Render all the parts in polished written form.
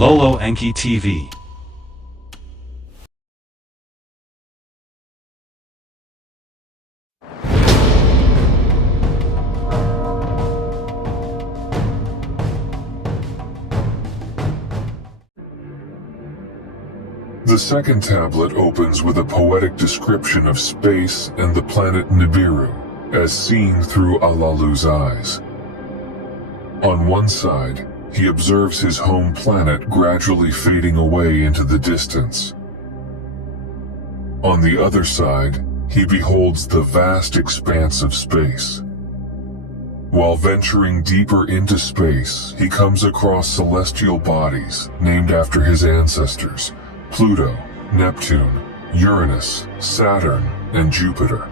Lolo Enki TV. The second tablet opens with a poetic description of space and the planet Nibiru, as seen through Alalu's eyes. On one side, he observes his home planet gradually fading away into the distance. On the other side, he beholds the vast expanse of space. While venturing deeper into space, he comes across celestial bodies named after his ancestors: Pluto, Neptune, Uranus, Saturn, and Jupiter.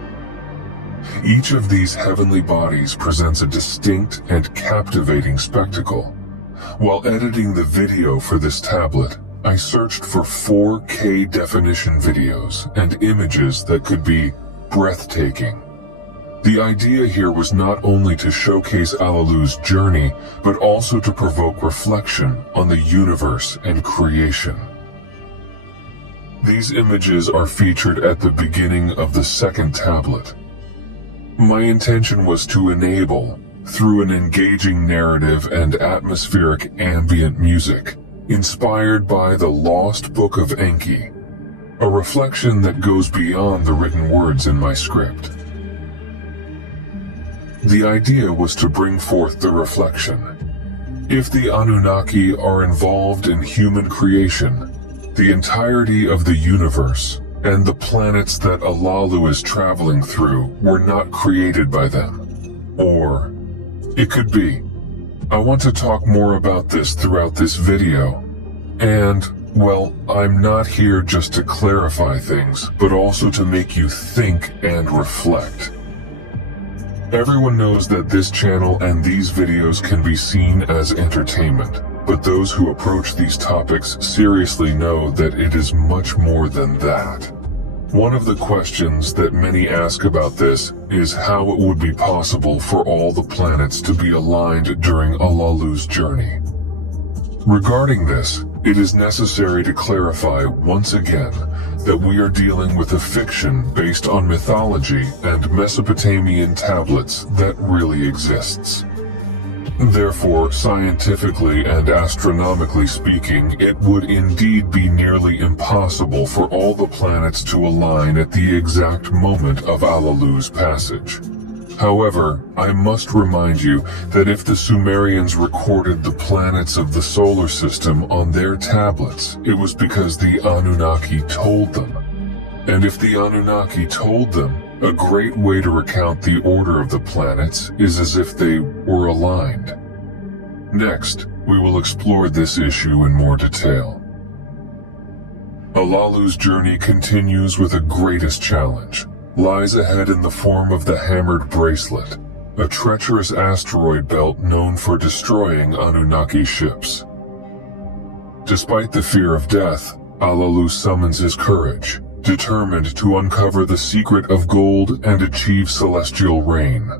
Each of these heavenly bodies presents a distinct and captivating spectacle. While editing the video for this tablet, I searched for 4K definition videos and images that could be breathtaking. The idea here was not only to showcase Alalu's journey, but also to provoke reflection on the universe and creation. These images are featured at the beginning of the second tablet. My intention was to enable, through an engaging narrative and atmospheric ambient music, inspired by the Lost Book of Enki, a reflection that goes beyond the written words in my script. The idea was to bring forth the reflection. If the Anunnaki are involved in human creation, the entirety of the universe and the planets that Alalu is traveling through were not created by them. Or it could be. I want to talk more about this throughout this video. And, well, I'm not here just to clarify things, but also to make you think and reflect. Everyone knows that this channel and these videos can be seen as entertainment, but those who approach these topics seriously know that it is much more than that. One of the questions that many ask about this is how it would be possible for all the planets to be aligned during Alalu's journey. Regarding this, it is necessary to clarify once again that we are dealing with a fiction based on mythology and Mesopotamian tablets that really exists. Therefore, scientifically and astronomically speaking, it would indeed be nearly impossible for all the planets to align at the exact moment of Alalu's passage. However, I must remind you that if the Sumerians recorded the planets of the solar system on their tablets, it was because the Anunnaki told them. And if the Anunnaki told them, a great way to recount the order of the planets is as if they were aligned. Next, we will explore this issue in more detail. Alalu's journey continues with a greatest challenge. Lies ahead in the form of the Hammered Bracelet, a treacherous asteroid belt known for destroying Anunnaki ships. Despite the fear of death, Alalu summons his courage, determined to uncover the secret of gold and achieve celestial reign.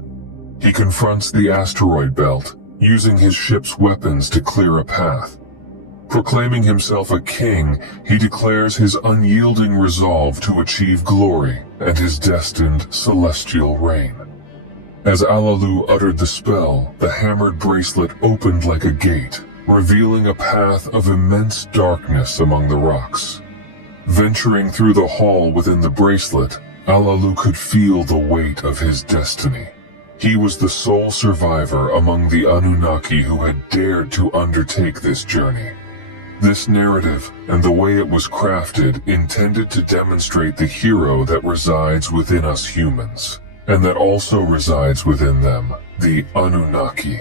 He confronts the asteroid belt, using his ship's weapons to clear a path. Proclaiming himself a king, he declares his unyielding resolve to achieve glory and his destined celestial reign. As Alalu uttered the spell, the Hammered Bracelet opened like a gate, revealing a path of immense darkness among the rocks. Venturing through the hall within the bracelet, Alalu could feel the weight of his destiny. He was the sole survivor among the Anunnaki who had dared to undertake this journey. This narrative, and the way it was crafted, intended to demonstrate the hero that resides within us humans, and that also resides within them, the Anunnaki.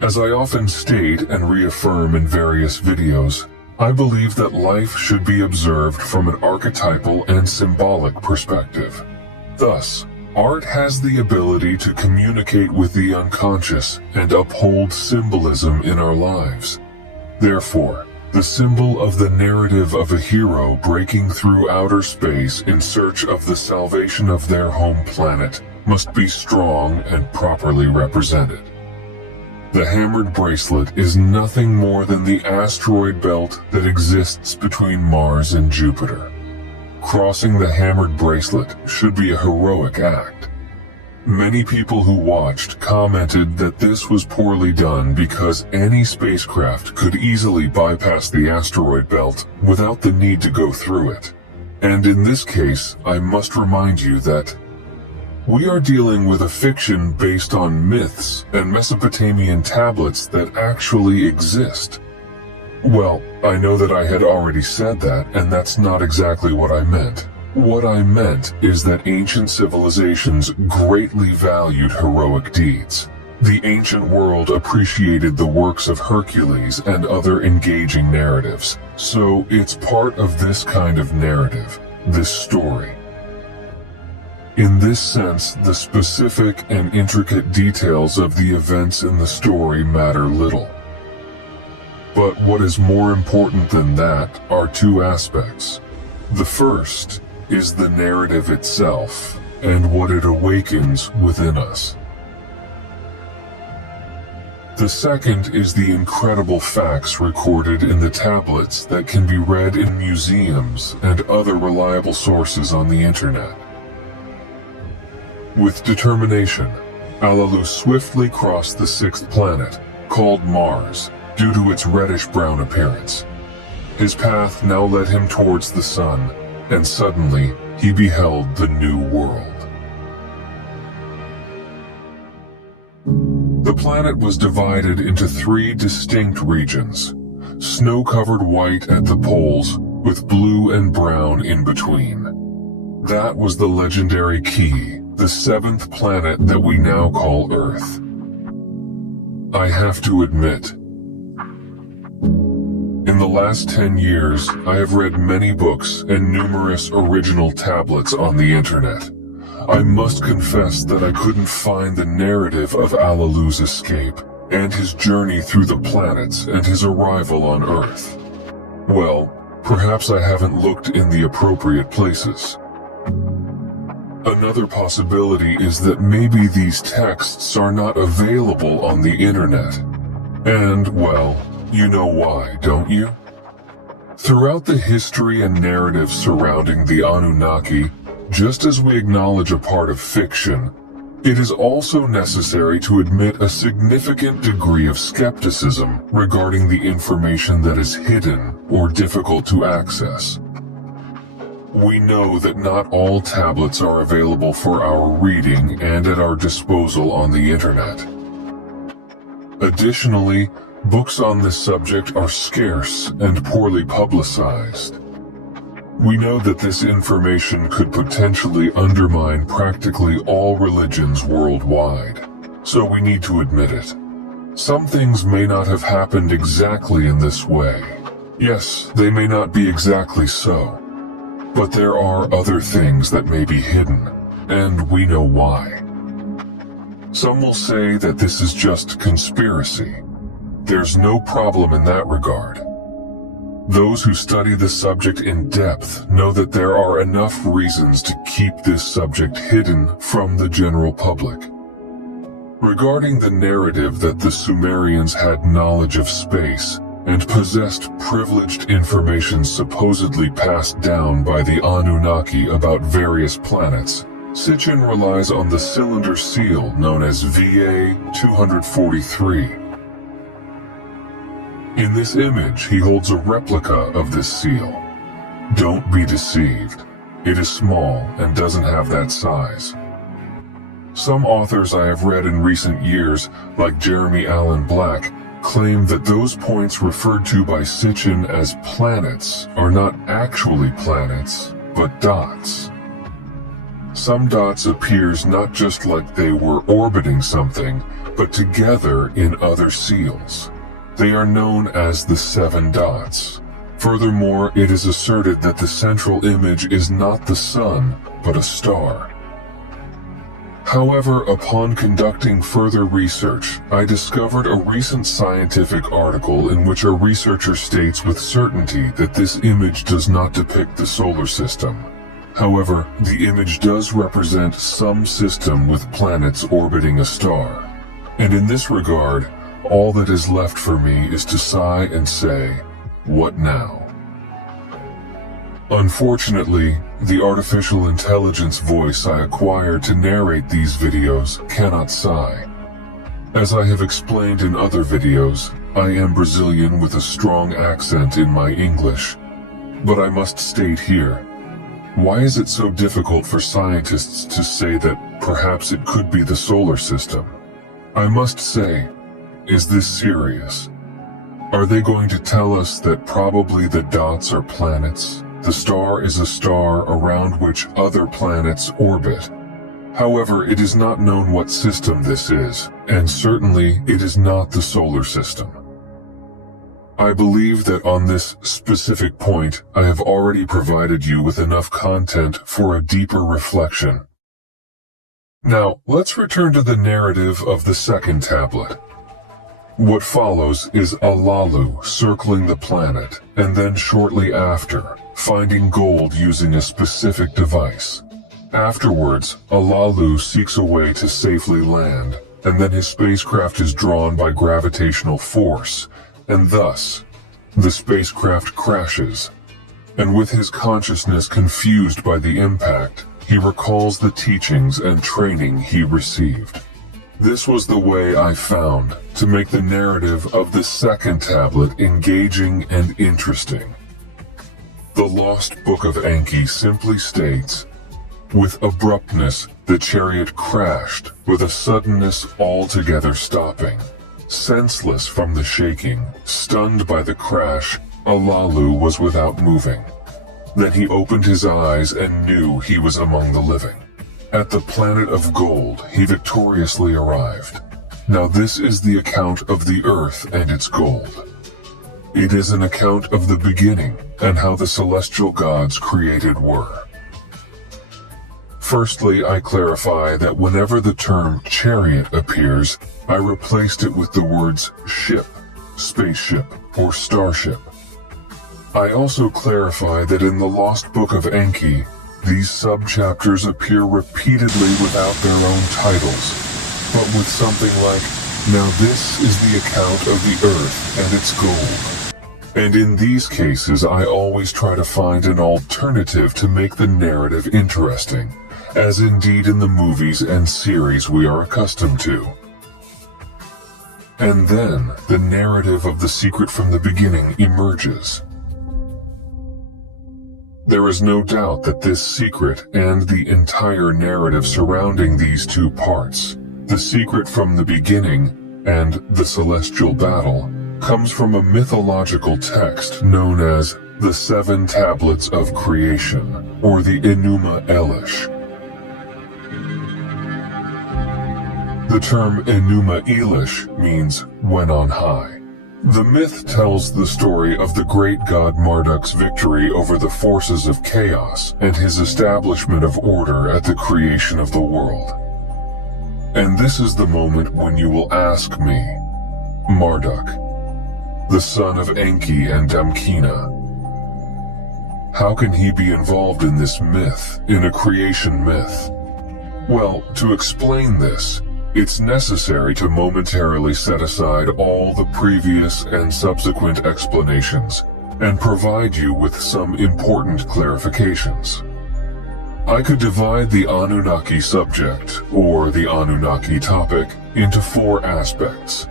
As I often state and reaffirm in various videos, I believe that life should be observed from an archetypal and symbolic perspective. Thus, art has the ability to communicate with the unconscious and uphold symbolism in our lives. Therefore, the symbol of the narrative of a hero breaking through outer space in search of the salvation of their home planet must be strong and properly represented. The hammered bracelet is nothing more than the asteroid belt that exists between Mars and Jupiter. Crossing the hammered bracelet should be a heroic act. Many people who watched commented that this was poorly done because any spacecraft could easily bypass the asteroid belt without the need to go through it. And in this case, I must remind you that we are dealing with a fiction based on myths and Mesopotamian tablets that actually exist. Well, I know that I had already said that, and that's not exactly what I meant. What I meant is that ancient civilizations greatly valued heroic deeds. The ancient world appreciated the works of Hercules and other engaging narratives, so it's part of this kind of narrative, this story. In this sense, the specific and intricate details of the events in the story matter little. But what is more important than that are two aspects. The first is the narrative itself and what it awakens within us. The second is the incredible facts recorded in the tablets that can be read in museums and other reliable sources on the internet. With determination, Alalu swiftly crossed the sixth planet, called Mars, due to its reddish-brown appearance. His path now led him towards the sun, and suddenly he beheld the new world. The planet was divided into three distinct regions, snow-covered white at the poles, with blue and brown in between. That was the legendary Key, the seventh planet that we now call Earth. I have to admit, in the last 10 years, I have read many books and numerous original tablets on the internet. I must confess that I couldn't find the narrative of Alalu's escape and his journey through the planets and his arrival on Earth. Well, perhaps I haven't looked in the appropriate places. Another possibility is that maybe these texts are not available on the internet. And, well, you know why, don't you? Throughout the history and narrative surrounding the Anunnaki, just as we acknowledge a part of fiction, it is also necessary to admit a significant degree of skepticism regarding the information that is hidden or difficult to access. We know that not all tablets are available for our reading and at our disposal on the internet. Additionally, books on this subject are scarce and poorly publicized. We know that this information could potentially undermine practically all religions worldwide, so we need to admit it. Some things may not have happened exactly in this way. Yes, they may not be exactly so. But there are other things that may be hidden, and we know why. Some will say that this is just conspiracy. There's no problem in that regard. Those who study the subject in depth know that there are enough reasons to keep this subject hidden from the general public. Regarding the narrative that the Sumerians had knowledge of space and possessed privileged information supposedly passed down by the Anunnaki about various planets, Sitchin relies on the cylinder seal known as VA-243. In this image, he holds a replica of this seal. Don't be deceived. It is small and doesn't have that size. Some authors I have read in recent years, like Jeremy Allen Black, claim that those points referred to by Sitchin as planets are not actually planets, but dots. Some dots appears not just like they were orbiting something, but together in other seals. They are known as the 7 dots. Furthermore, it is asserted that the central image is not the sun, but a star. However, upon conducting further research, I discovered a recent scientific article in which a researcher states with certainty that this image does not depict the solar system. However, the image does represent some system with planets orbiting a star. And in this regard, all that is left for me is to sigh and say, "What now?" Unfortunately, the artificial intelligence voice I acquired to narrate these videos cannot sigh. As I have explained in other videos, I am Brazilian with a strong accent in my English. But I must state here, why is it so difficult for scientists to say that perhaps it could be the solar system? I must say, is this serious? Are they going to tell us that probably the dots are planets? The star is a star around which other planets orbit. However, it is not known what system this is, and certainly it is not the solar system. I believe that on this specific point, I have already provided you with enough content for a deeper reflection. Now, let's return to the narrative of the second tablet. What follows is Alalu circling the planet, and then shortly after, finding gold using a specific device. Afterwards, Alalu seeks a way to safely land, and then his spacecraft is drawn by gravitational force, and thus, the spacecraft crashes. And with his consciousness confused by the impact, he recalls the teachings and training he received. This was the way I found to make the narrative of the second tablet engaging and interesting. The Lost Book of Enki simply states, "With abruptness, the chariot crashed, with a suddenness altogether stopping. Senseless from the shaking, stunned by the crash, Alalu was without moving. Then he opened his eyes and knew he was among the living. At the planet of gold, he victoriously arrived. Now this is the account of the earth and its gold. It is an account of the beginning and how the celestial gods created were." Firstly, I clarify that whenever the term chariot appears, I replaced it with the words ship, spaceship, or starship. I also clarify that in the Lost Book of Enki, these sub-chapters appear repeatedly without their own titles, but with something like, "Now this is the account of the earth and its gold." And in these cases, I always try to find an alternative to make the narrative interesting, as indeed in the movies and series we are accustomed to. And then, the narrative of the secret from the beginning emerges. There is no doubt that this secret and the entire narrative surrounding these two parts, the secret from the beginning and the celestial battle, comes from a mythological text known as the Seven Tablets of Creation, or the Enuma Elish. The term Enuma Elish means when on high. The myth tells the story of the great god Marduk's victory over the forces of chaos and his establishment of order at the creation of the world. And this is the moment when you will ask me, Marduk, the son of Enki and Damkina, how can he be involved in this myth, in a creation myth? Well, to explain this, it's necessary to momentarily set aside all the previous and subsequent explanations and provide you with some important clarifications. I could divide the Anunnaki subject, or the Anunnaki topic, into 4 aspects.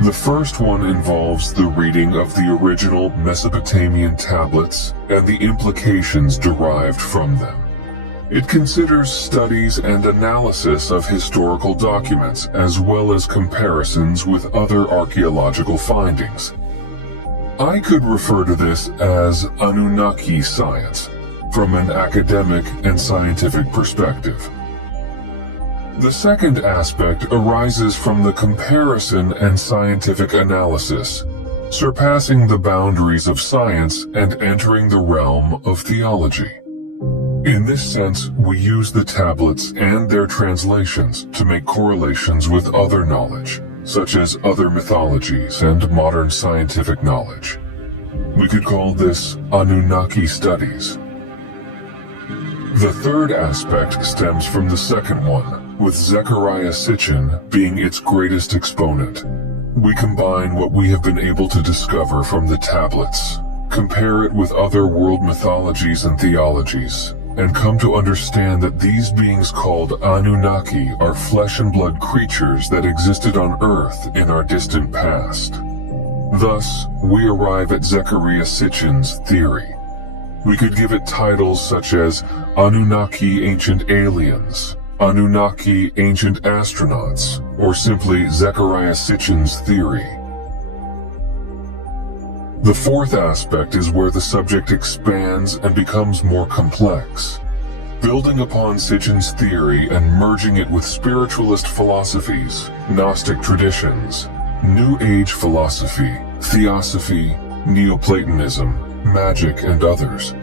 The first one involves the reading of the original Mesopotamian tablets and the implications derived from them. It considers studies and analysis of historical documents as well as comparisons with other archaeological findings. I could refer to this as Anunnaki science from an academic and scientific perspective. The second aspect arises from the comparison and scientific analysis, surpassing the boundaries of science and entering the realm of theology. In this sense, we use the tablets and their translations to make correlations with other knowledge, such as other mythologies and modern scientific knowledge. We could call this Anunnaki studies. The third aspect stems from the second one, with Zecharia Sitchin being its greatest exponent. We combine what we have been able to discover from the tablets, compare it with other world mythologies and theologies, and come to understand that these beings called Anunnaki are flesh and blood creatures that existed on Earth in our distant past. Thus, we arrive at Zecharia Sitchin's theory. We could give it titles such as Anunnaki Ancient Aliens, Anunnaki Ancient Astronauts, or simply Zecharia Sitchin's theory. The fourth aspect is where the subject expands and becomes more complex. Building upon Sitchin's theory and merging it with spiritualist philosophies, Gnostic traditions, New Age philosophy, theosophy, Neoplatonism, magic, and others,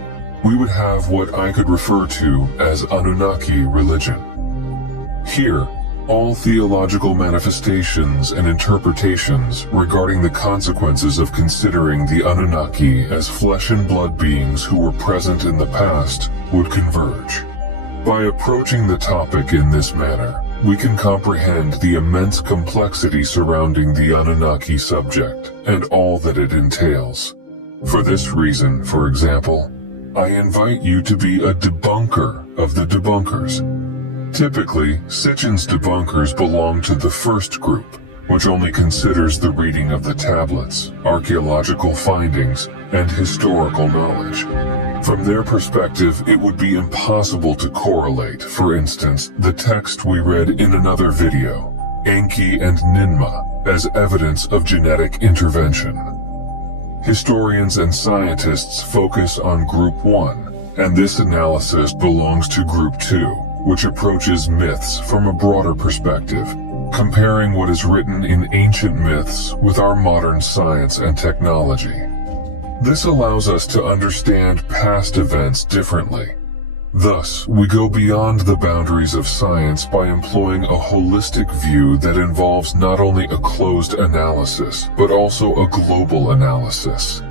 we would have what I could refer to as Anunnaki religion. Here, all theological manifestations and interpretations regarding the consequences of considering the Anunnaki as flesh and blood beings who were present in the past would converge. By approaching the topic in this manner, we can comprehend the immense complexity surrounding the Anunnaki subject and all that it entails. For this reason, for example, I invite you to be a debunker of the debunkers. Typically, Sitchin's debunkers belong to the first group, which only considers the reading of the tablets, archaeological findings, and historical knowledge. From their perspective, it would be impossible to correlate, for instance, the text we read in another video, Enki and Ninmah, as evidence of genetic intervention. Historians and scientists focus on Group 1, and this analysis belongs to Group 2, which approaches myths from a broader perspective, comparing what is written in ancient myths with our modern science and technology. This allows us to understand past events differently. Thus, we go beyond the boundaries of science by employing a holistic view that involves not only a closed analysis, but also a global analysis.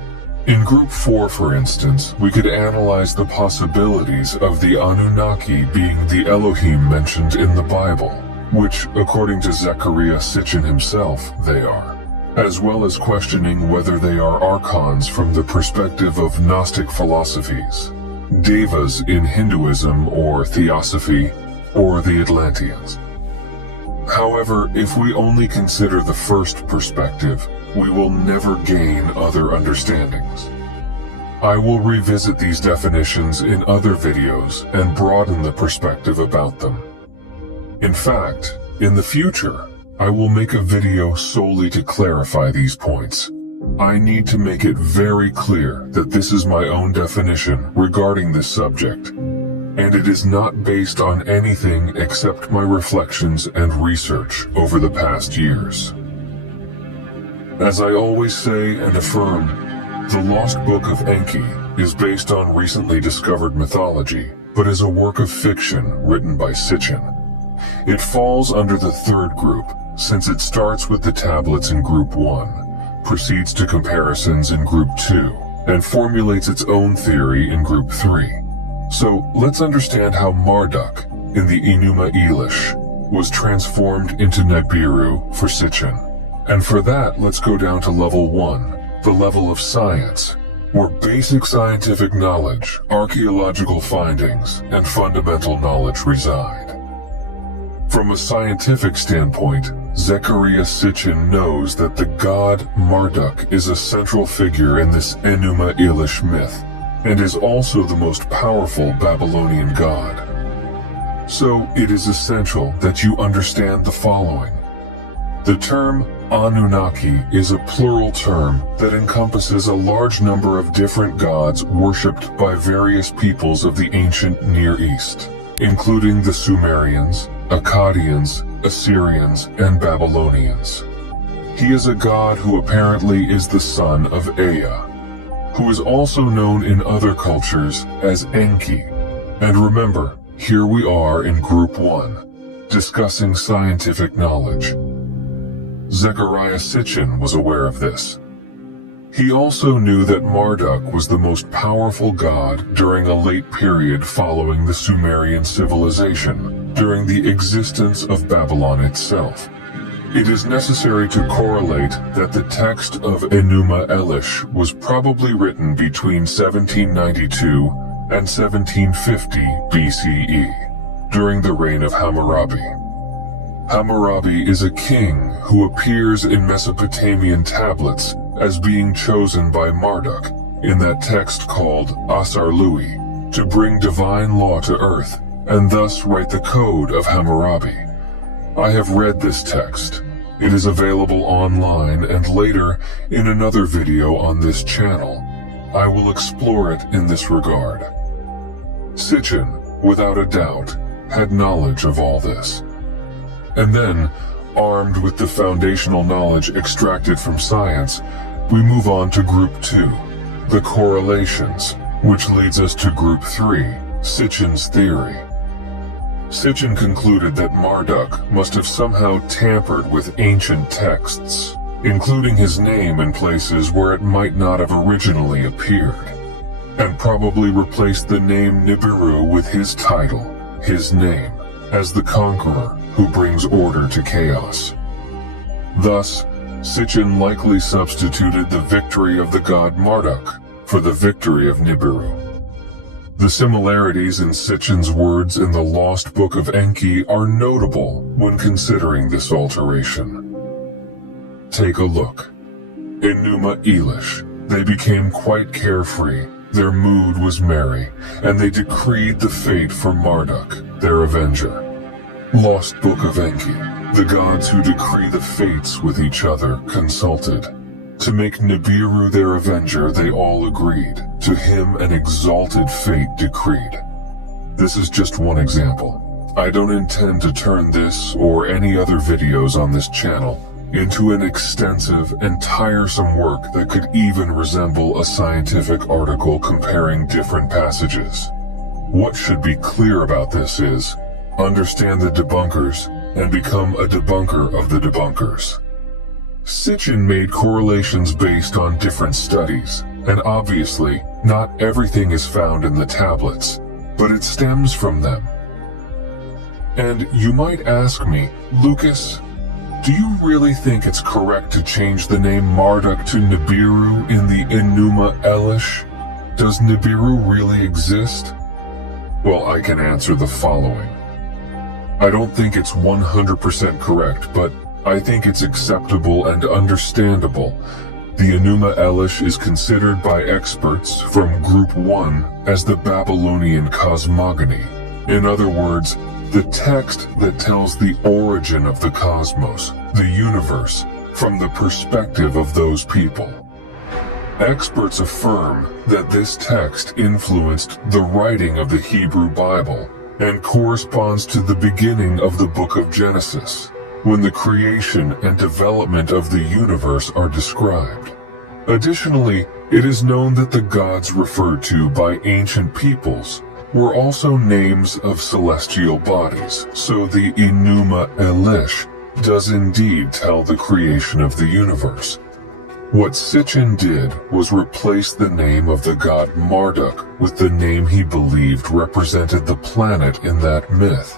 In Group 4, for instance, we could analyze the possibilities of the Anunnaki being the Elohim mentioned in the Bible, which, according to Zecharia Sitchin himself, they are, as well as questioning whether they are archons from the perspective of Gnostic philosophies, devas in Hinduism or theosophy, or the Atlanteans. However, if we only consider the first perspective, we will never gain other understandings. I will revisit these definitions in other videos and broaden the perspective about them. In fact, in the future, I will make a video solely to clarify these points. I need to make it very clear that this is my own definition regarding this subject, and it is not based on anything except my reflections and research over the past years. As I always say and affirm, the Lost Book of Enki is based on recently discovered mythology, but is a work of fiction written by Sitchin. It falls under the third group, since it starts with the tablets in Group 1, proceeds to comparisons in Group 2, and formulates its own theory in Group 3. So, let's understand how Marduk, in the Enuma Elish, was transformed into Nibiru for Sitchin. And for that, let's go down to level 1, the level of science, where basic scientific knowledge, archaeological findings, and fundamental knowledge reside. From a scientific standpoint, Zecharia Sitchin knows that the god Marduk is a central figure in this Enuma Elish myth, and is also the most powerful Babylonian god. So, it is essential that you understand the following. The term Anunnaki is a plural term that encompasses a large number of different gods worshipped by various peoples of the ancient Near East, including the Sumerians, Akkadians, Assyrians, and Babylonians. He is a god who apparently is the son of Ea, who is also known in other cultures as Enki. And remember, here we are in Group 1, discussing scientific knowledge. Zecharia Sitchin was aware of this. He also knew that Marduk was the most powerful god during a late period following the Sumerian civilization, during the existence of Babylon itself. It is necessary to correlate that the text of Enuma Elish was probably written between 1792 and 1750 BCE, during the reign of Hammurabi. Hammurabi is a king who appears in Mesopotamian tablets as being chosen by Marduk in that text called Asarlui to bring divine law to earth and thus write the code of Hammurabi. I have read this text. It is available online, and later, in another video on this channel, I will explore it in this regard. Sitchin, without a doubt, had knowledge of all this. And then, armed with the foundational knowledge extracted from science, we move on to Group 2, the correlations, which leads us to Group 3, Sitchin's theory. Sitchin concluded that Marduk must have somehow tampered with ancient texts, including his name in places where it might not have originally appeared, and probably replaced the name Nibiru with his title, his name, as the conqueror who brings order to chaos. Thus, Sitchin likely substituted the victory of the god Marduk for the victory of Nibiru. The similarities in Sitchin's words in the Lost Book of Enki are notable when considering this alteration. Take a look. Enuma Elish, they became quite carefree, their mood was merry, and they decreed the fate for Marduk, their avenger. Lost Book of Enki, the gods who decree the fates with each other consulted. To make Nibiru their avenger, they all agreed. To him an exalted fate decreed. This is just one example. I don't intend to turn this or any other videos on this channel into an extensive and tiresome work that could even resemble a scientific article comparing different passages. What should be clear about this is, understand the debunkers and become a debunker of the debunkers. Sitchin made correlations based on different studies, and obviously, not everything is found in the tablets, but it stems from them. And you might ask me, Lucas, do you really think it's correct to change the name Marduk to Nibiru in the Enuma Elish? Does Nibiru really exist? Well, I can answer the following. I don't think it's 100% correct, but I think it's acceptable and understandable. The Enuma Elish is considered by experts from Group 1 as the Babylonian cosmogony. In other words, the text that tells the origin of the cosmos, the universe, from the perspective of those people. Experts affirm that this text influenced the writing of the Hebrew Bible and corresponds to the beginning of the book of Genesis, when the creation and development of the universe are described. Additionally, it is known that the gods referred to by ancient peoples were also names of celestial bodies, so the Enuma Elish does indeed tell the creation of the universe. What Sitchin did was replace the name of the god Marduk with the name he believed represented the planet in that myth.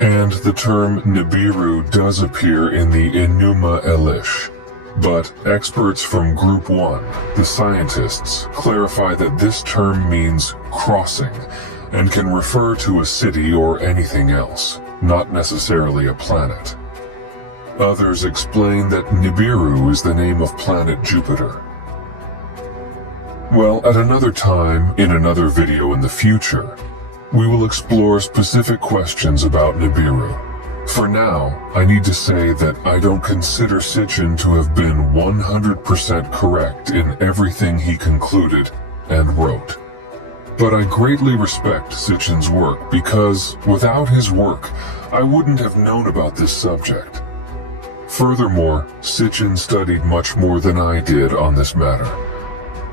And the term Nibiru does appear in the Enuma Elish. But experts from Group 1, the scientists, clarify that this term means crossing and can refer to a city or anything else, not necessarily a planet. Others explain that Nibiru is the name of planet Jupiter. Well, at another time, in another video in the future, we will explore specific questions about Nibiru. For now, I need to say that I don't consider Sitchin to have been 100% correct in everything he concluded and wrote. But I greatly respect Sitchin's work because, without his work, I wouldn't have known about this subject. Furthermore, Sitchin studied much more than I did on this matter.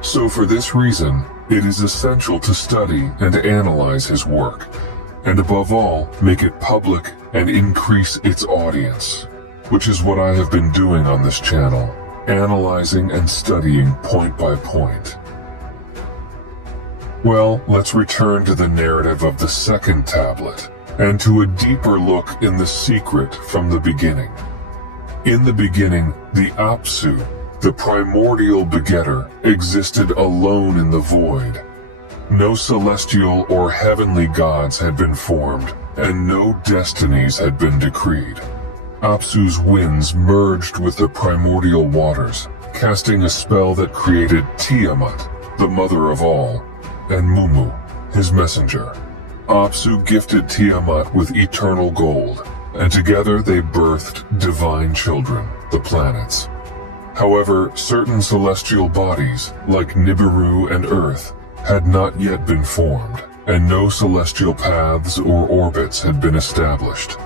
So for this reason, it is essential to study and analyze his work, and above all, make it public and increase its audience, which is what I have been doing on this channel, analyzing and studying point by point. Well, let's return to the narrative of the second tablet, and to a deeper look in the secret from the beginning. In the beginning, the Apsu, the primordial begetter, existed alone in the void. No celestial or heavenly gods had been formed, and no destinies had been decreed. Apsu's winds merged with the primordial waters, casting a spell that created Tiamat, the mother of all, and Mumu, his messenger. Apsu gifted Tiamat with eternal gold, and together they birthed divine children, the planets. However, certain celestial bodies, like Nibiru and Earth, had not yet been formed, and no celestial paths or orbits had been established.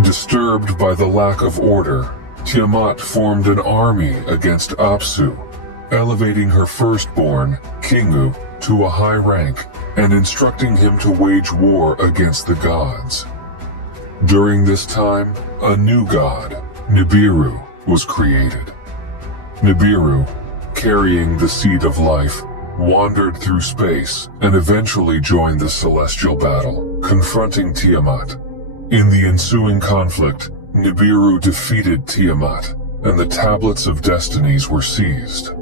Disturbed by the lack of order, Tiamat formed an army against Apsu, elevating her firstborn, Kingu, to a high rank and instructing him to wage war against the gods. During this time, a new god, Nibiru, was created. Nibiru, carrying the seed of life, wandered through space and eventually joined the celestial battle, confronting Tiamat. In the ensuing conflict, Nibiru defeated Tiamat, and the tablets of destinies were seized.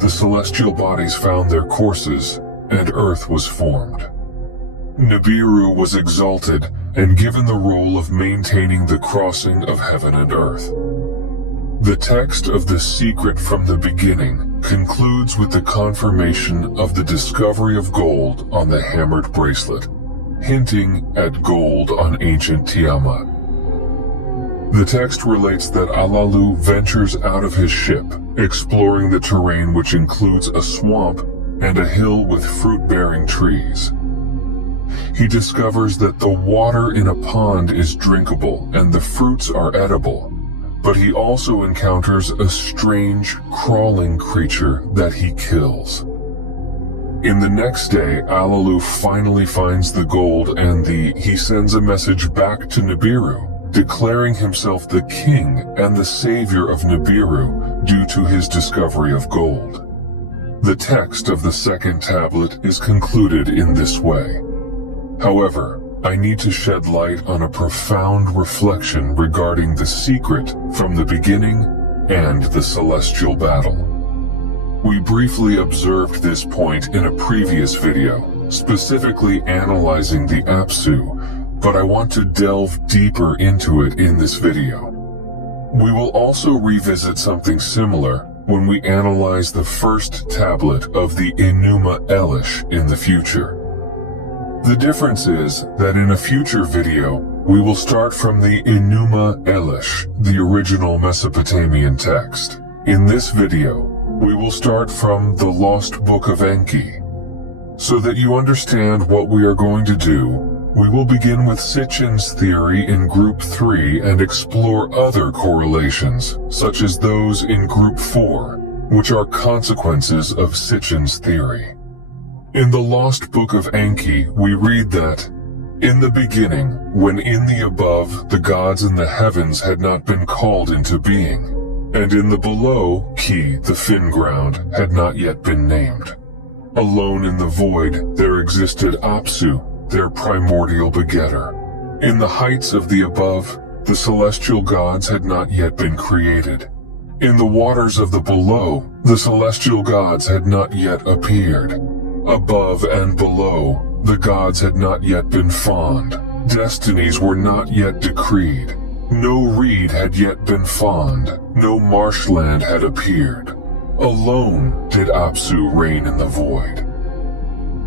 The celestial bodies found their courses, and Earth was formed. Nibiru was exalted and given the role of maintaining the crossing of heaven and earth. The text of the secret from the beginning concludes with the confirmation of the discovery of gold on the hammered bracelet, hinting at gold on ancient Tiamat. The text relates that Alalu ventures out of his ship, exploring the terrain which includes a swamp and a hill with fruit-bearing trees. He discovers that the water in a pond is drinkable and the fruits are edible, but he also encounters a strange, crawling creature that he kills. In the next day, Alalu finally finds the gold and he sends a message back to Nibiru, declaring himself the king and the savior of Nibiru due to his discovery of gold. The text of the second tablet is concluded in this way. However, I need to shed light on a profound reflection regarding the secret from the beginning and the celestial battle. We briefly observed this point in a previous video, specifically analyzing the Apsu, but I want to delve deeper into it in this video. We will also revisit something similar when we analyze the first tablet of the Enuma Elish in the future. The difference is that in a future video, we will start from the Enuma Elish, the original Mesopotamian text. In this video, we will start from the Lost Book of Enki. So that you understand what we are going to do, we will begin with Sitchin's theory in Group 3 and explore other correlations, such as those in Group 4, which are consequences of Sitchin's theory. In the Lost Book of Enki, we read that, "In the beginning, when in the above the gods in the heavens had not been called into being, and in the below, Ki, the fin ground, had not yet been named. Alone in the void, there existed Apsu, their primordial begetter. In the heights of the above, the celestial gods had not yet been created. In the waters of the below, the celestial gods had not yet appeared. Above and below, the gods had not yet been fond. Destinies were not yet decreed. No reed had yet been fond. No marshland had appeared. Alone did Apsu reign in the void."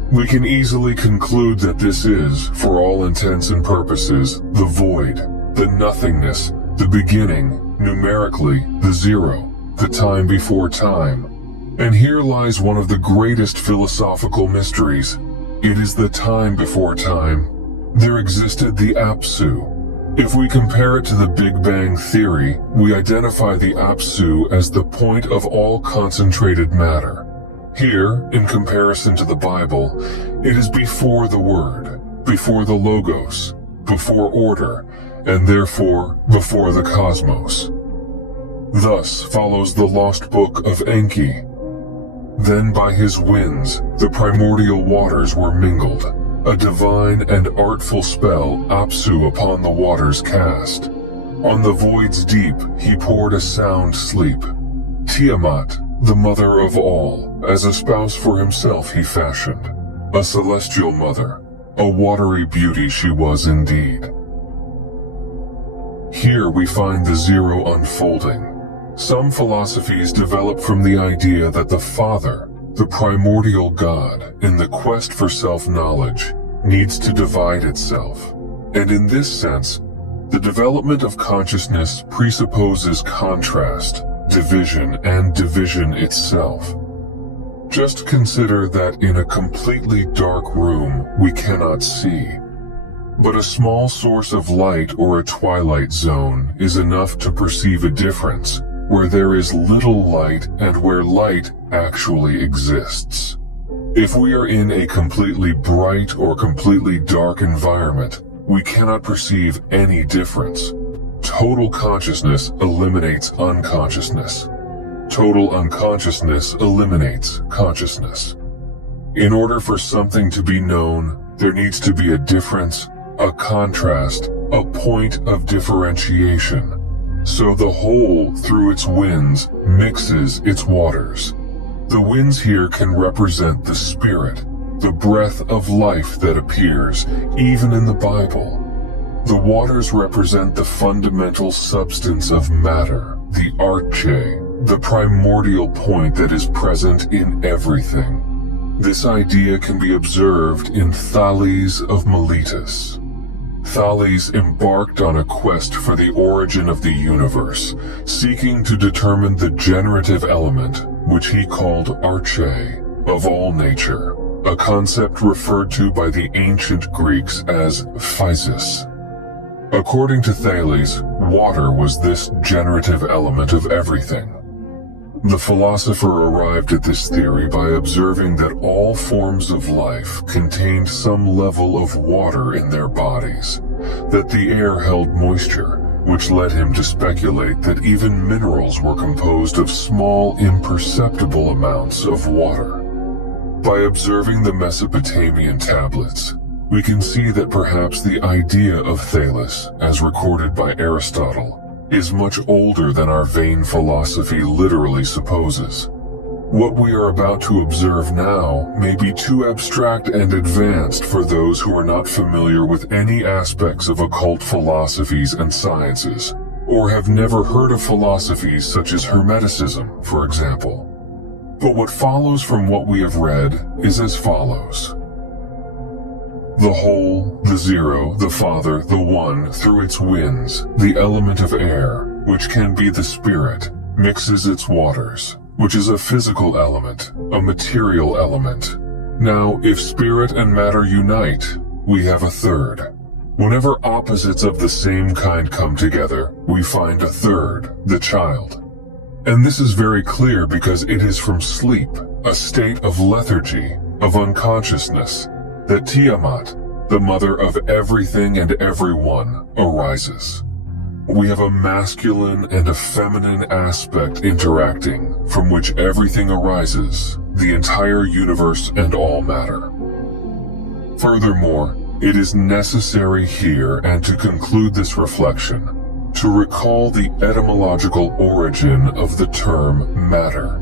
We can easily conclude that this is, for all intents and purposes, the void, the nothingness, the beginning, numerically, the zero, the time before time. And here lies one of the greatest philosophical mysteries. It is the time before time. There existed the Apsu. If we compare it to the Big Bang Theory, we identify the Apsu as the point of all concentrated matter. Here, in comparison to the Bible, it is before the Word, before the Logos, before order, and therefore before the cosmos. Thus follows the Lost Book of Enki. Then by his winds, the primordial waters were mingled. a divine and artful spell Apsu upon the waters cast. On the void's deep he poured a sound sleep. Tiamat, the mother of all, as a spouse for himself he fashioned. A celestial mother, a watery beauty she was indeed. Here we find the zero unfolding. Some philosophies develop from the idea that the Father, the primordial God, in the quest for self-knowledge, needs to divide itself. And in this sense, the development of consciousness presupposes contrast, division, and division itself. Just consider that in a completely dark room we cannot see, but a small source of light or a twilight zone is enough to perceive a difference where there is little light and where light actually exists. If we are in a completely bright or completely dark environment, we cannot perceive any difference. Total consciousness eliminates unconsciousness. Total unconsciousness eliminates consciousness. In order for something to be known, there needs to be a difference, a contrast, a point of differentiation. So the whole, through its winds, mixes its waters. The winds here can represent the spirit, the breath of life that appears, even in the Bible. The waters represent the fundamental substance of matter, the arche, the primordial point that is present in everything. This idea can be observed in Thales of Miletus. Thales embarked on a quest for the origin of the universe, seeking to determine the generative element, which he called arche, of all nature, a concept referred to by the ancient Greeks as physis. According to Thales, water was this generative element of everything. The philosopher arrived at this theory by observing that all forms of life contained some level of water in their bodies, that the air held moisture, which led him to speculate that even minerals were composed of small, imperceptible amounts of water. By observing the Mesopotamian tablets, we can see that perhaps the idea of Thales, as recorded by Aristotle, is much older than our vain philosophy literally supposes. What we are about to observe now may be too abstract and advanced for those who are not familiar with any aspects of occult philosophies and sciences, or have never heard of philosophies such as Hermeticism, for example. But what follows from what we have read is as follows. The whole, the zero, the Father, the One, through its winds, the element of air, which can be the spirit, mixes its waters, which is a physical element, a material element. Now, if spirit and matter unite, we have a third. Whenever opposites of the same kind come together, we find a third, the child. And this is very clear because it is from sleep, a state of lethargy, of unconsciousness, that Tiamat, the mother of everything and everyone, arises. We have a masculine and a feminine aspect interacting, from which everything arises, the entire universe and all matter. Furthermore, it is necessary here and to conclude this reflection, to recall the etymological origin of the term matter.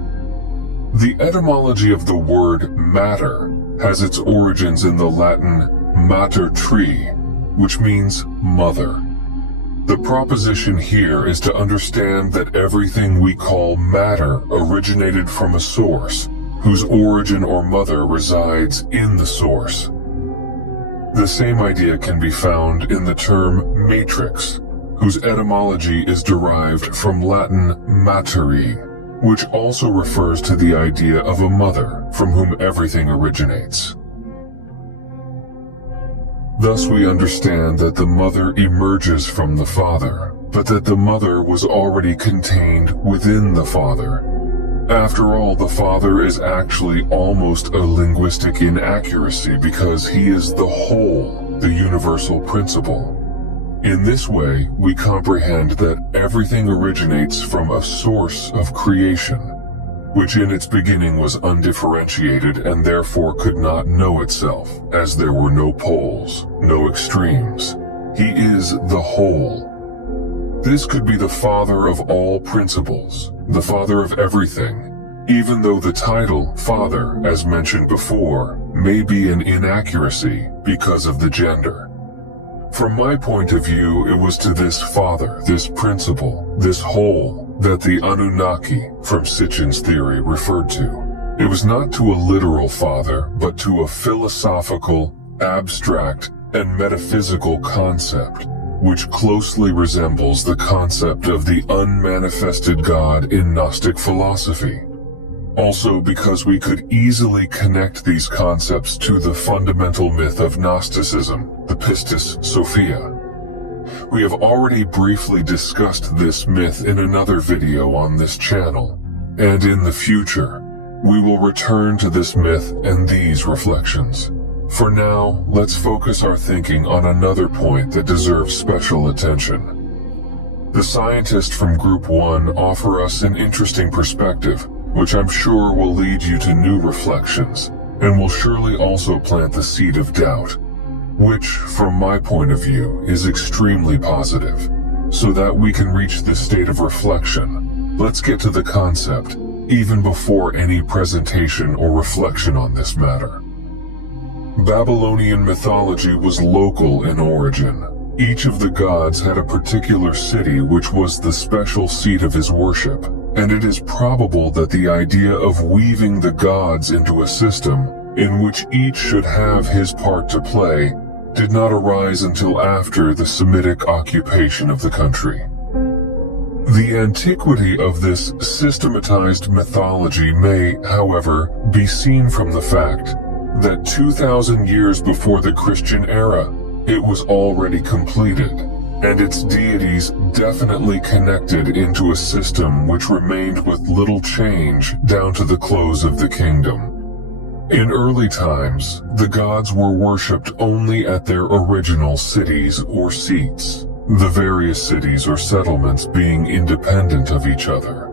The etymology of the word matter has its origins in the Latin mater tree, which means mother. The proposition here is to understand that everything we call matter originated from a source, whose origin or mother resides in the source. The same idea can be found in the term matrix, whose etymology is derived from Latin materi, which also refers to the idea of a mother from whom everything originates. Thus we understand that the mother emerges from the father, but that the mother was already contained within the father. After all, the father is actually almost a linguistic inaccuracy because he is the whole, the universal principle. In this way, we comprehend that everything originates from a source of creation. which in its beginning was undifferentiated and therefore could not know itself, as there were no poles, no extremes. He is the whole. This could be the father of all principles, the father of everything, even though the title, Father, as mentioned before, may be an inaccuracy because of the gender. From my point of view, it was to this father, this principle, this whole, that the Anunnaki, from Sitchin's theory, referred to. It was not to a literal father, but to a philosophical, abstract, and metaphysical concept, which closely resembles the concept of the unmanifested God in Gnostic philosophy. Also because we could easily connect these concepts to the fundamental myth of Gnosticism, the Pistis Sophia. We have already briefly discussed this myth in another video on this channel, and in the future, we will return to this myth and these reflections. For now, let's focus our thinking on another point that deserves special attention. The scientists from Group 1 offer us an interesting perspective, which I'm sure will lead you to new reflections, and will surely also plant the seed of doubt, which, from my point of view, is extremely positive. So that we can reach this state of reflection, let's get to the concept, even before any presentation or reflection on this matter. Babylonian mythology was local in origin. Each of the gods had a particular city which was the special seat of his worship, and it is probable that the idea of weaving the gods into a system in which each should have his part to play did not arise until after the Semitic occupation of the country. The antiquity of this systematized mythology may, however, be seen from the fact that 2,000 years before the Christian era, it was already completed, and its deities definitely connected into a system which remained with little change down to the close of the kingdom. In early times, the gods were worshipped only at their original cities or seats, the various cities or settlements being independent of each other.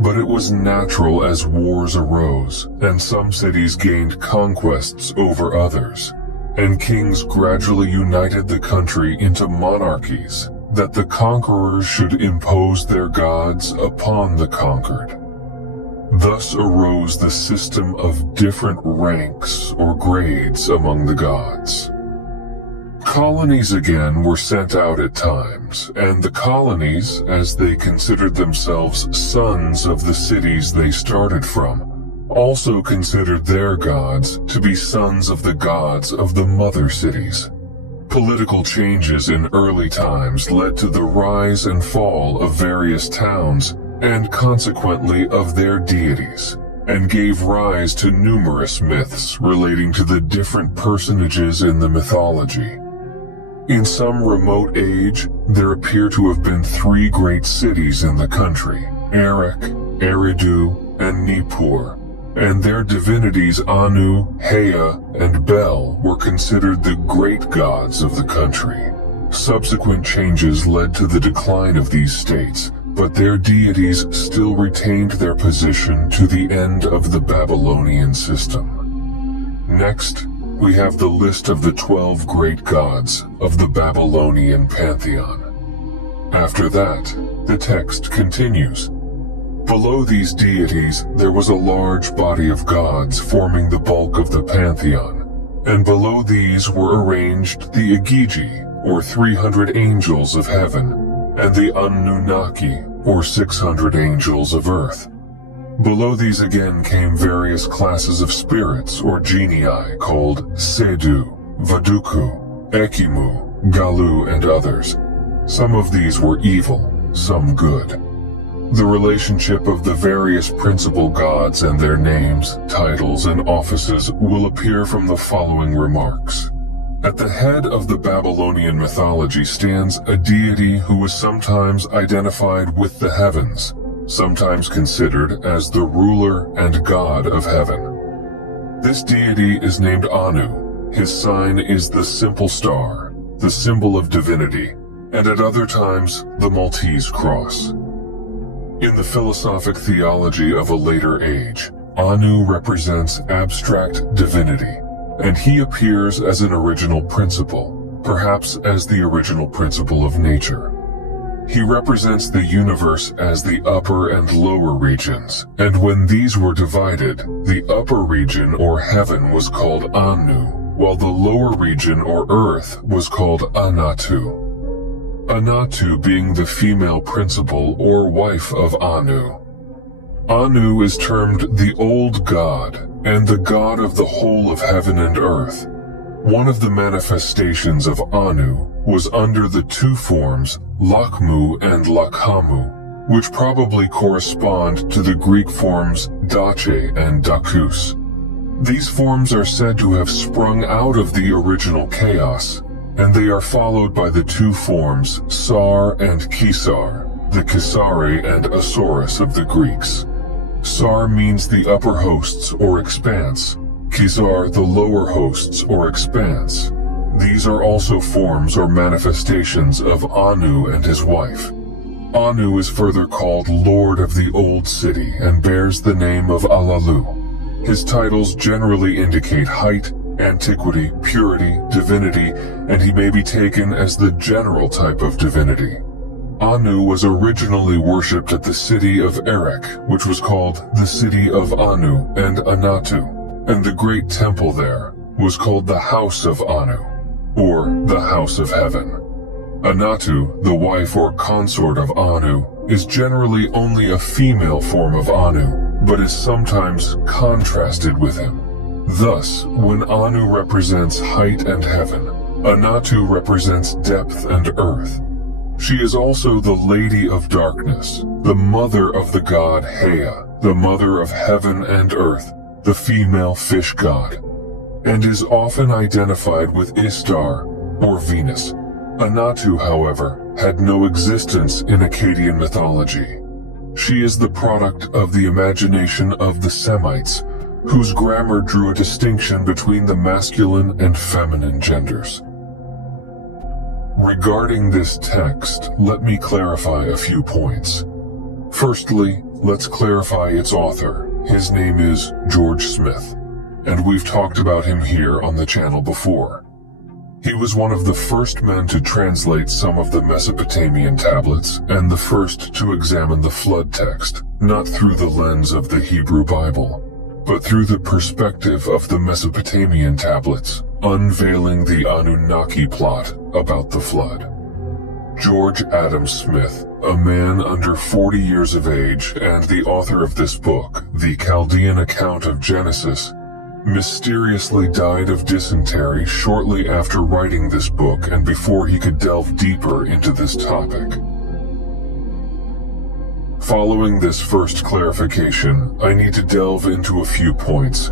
But it was natural as wars arose, and some cities gained conquests over others, and kings gradually united the country into monarchies, that the conquerors should impose their gods upon the conquered. Thus arose the system of different ranks or grades among the gods. Colonies again were sent out at times, and the colonies, as they considered themselves sons of the cities they started from, also considered their gods to be sons of the gods of the mother cities. Political changes in early times led to the rise and fall of various towns, and consequently of their deities, and gave rise to numerous myths relating to the different personages in the mythology. In some remote age, there appear to have been 3 great cities in the country, Erech, Eridu, and Nippur, and their divinities Anu, Hea, and Bel were considered the great gods of the country. Subsequent changes led to the decline of these states, but their deities still retained their position to the end of the Babylonian system. Next, we have the list of the 12 great gods of the Babylonian pantheon. After that, the text continues. Below these deities, there was a large body of gods forming the bulk of the pantheon, and below these were arranged the Igigi, or 300 angels of heaven, and the Anunnaki, or 600 angels of earth. Below these again came various classes of spirits or genii called Sedu, Vaduku, Ekimu, Galu, and others. Some of these were evil, some good. The relationship of the various principal gods and their names, titles, and offices will appear from the following remarks. At the head of the Babylonian mythology stands a deity who is sometimes identified with the heavens, sometimes considered as the ruler and god of heaven. This deity is named Anu. His sign is the simple star, the symbol of divinity, and at other times the Maltese cross. In the philosophic theology of a later age, Anu represents abstract divinity, and he appears as an original principle, perhaps as the original principle of nature. He represents the universe as the upper and lower regions, and when these were divided, the upper region or heaven was called Anu, while the lower region or earth was called Anatu. Anatu being the female principle or wife of Anu. Anu is termed the old god and the god of the whole of heaven and earth. One of the manifestations of Anu was under the two forms Lakmu and Lakhamu, which probably correspond to the Greek forms Dache and Dakus. These forms are said to have sprung out of the original chaos, and they are followed by the two forms Sar and Kisar, the Kisare and Asaurus of the Greeks. Sar means the upper hosts or expanse, Kisar the lower hosts or expanse. These are also forms or manifestations of Anu and his wife. Anu is further called Lord of the Old City and bears the name of Alalu. His titles generally indicate height, antiquity, purity, divinity, and he may be taken as the general type of divinity. Anu was originally worshipped at the city of Erech, which was called the city of Anu and Anatu, and the great temple there was called the House of Anu, or the House of Heaven. Anatu, the wife or consort of Anu, is generally only a female form of Anu, but is sometimes contrasted with him. Thus, when Anu represents height and heaven, Anatu represents depth and earth. She is also the Lady of Darkness, the mother of the god Hea, the mother of heaven and earth, the female fish god, and is often identified with Istar or Venus. Anatu, however, had no existence in Akkadian mythology. She is the product of the imagination of the Semites, whose grammar drew a distinction between the masculine and feminine genders. Regarding this text, let me clarify a few points. Firstly, let's clarify its author. His name is George Smith, and we've talked about him here on the channel before. He was one of the first men to translate some of the Mesopotamian tablets and the first to examine the flood text, not through the lens of the Hebrew Bible, but through the perspective of the Mesopotamian tablets, unveiling the Anunnaki plot about the flood. George Adam Smith, a man under 40 years of age and the author of this book, The Chaldean Account of Genesis, mysteriously died of dysentery shortly after writing this book and before he could delve deeper into this topic. Following this first clarification, I need to delve into a few points.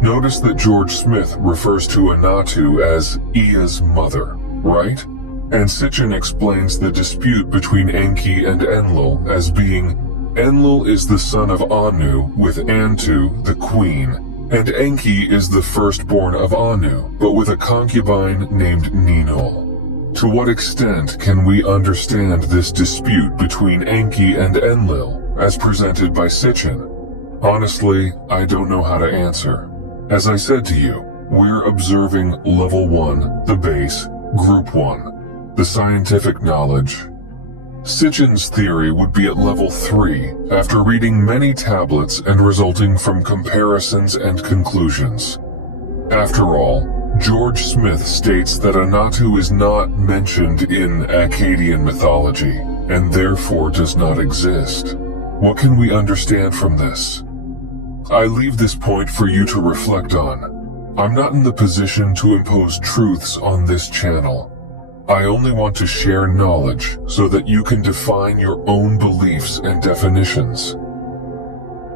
Notice that George Smith refers to Anatu as Ea's mother, right? And Sitchin explains the dispute between Enki and Enlil as being Enlil is the son of Anu with Antu, the queen, and Enki is the firstborn of Anu, but with a concubine named Ninul. To what extent can we understand this dispute between Enki and Enlil, as presented by Sitchin? Honestly, I don't know how to answer. As I said to you, we're observing Level 1, the base, Group 1, the scientific knowledge. Sitchin's theory would be at Level 3, after reading many tablets and resulting from comparisons and conclusions. After all, George Smith states that Anatu is not mentioned in Akkadian mythology, and therefore does not exist. What can we understand from this? I leave this point for you to reflect on. I'm not in the position to impose truths on this channel. I only want to share knowledge so that you can define your own beliefs and definitions.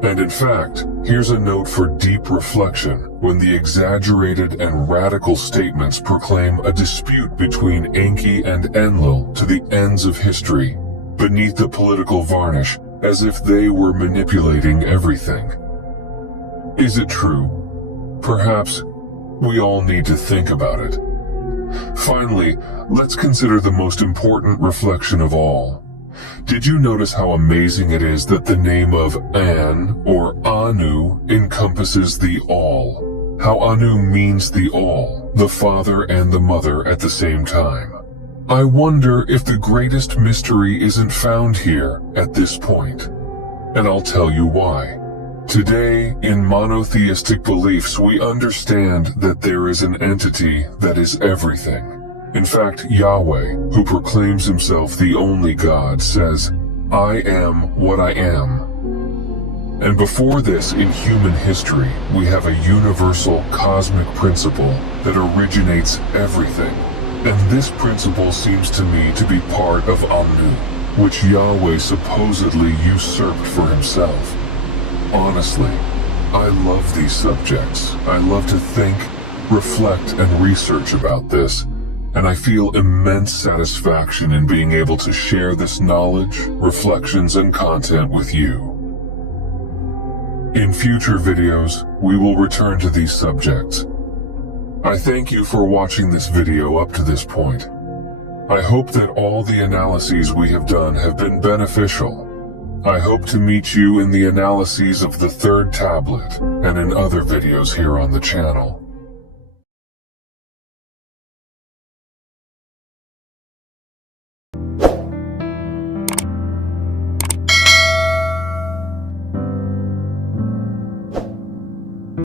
And in fact, here's a note for deep reflection when the exaggerated and radical statements proclaim a dispute between Enki and Enlil to the ends of history, beneath the political varnish, as if they were manipulating everything. Is it true? Perhaps we all need to think about it. Finally, let's consider the most important reflection of all. Did you notice how amazing it is that the name of An or Anu encompasses the all? How Anu means the all, the father and the mother at the same time. I wonder if the greatest mystery isn't found here at this point. And I'll tell you why. Today, in monotheistic beliefs, we understand that there is an entity that is everything. In fact, Yahweh, who proclaims himself the only God, says, "I am what I am." And before this, in human history, we have a universal cosmic principle that originates everything. And this principle seems to me to be part of Anu, which Yahweh supposedly usurped for himself. Honestly, I love these subjects. I love to think, reflect, and research about this, and I feel immense satisfaction in being able to share this knowledge, reflections, and content with you. In future videos, we will return to these subjects. I thank you for watching this video up to this point. I hope that all the analyses we have done have been beneficial. I hope to meet you in the analyses of the third tablet and in other videos here on the channel.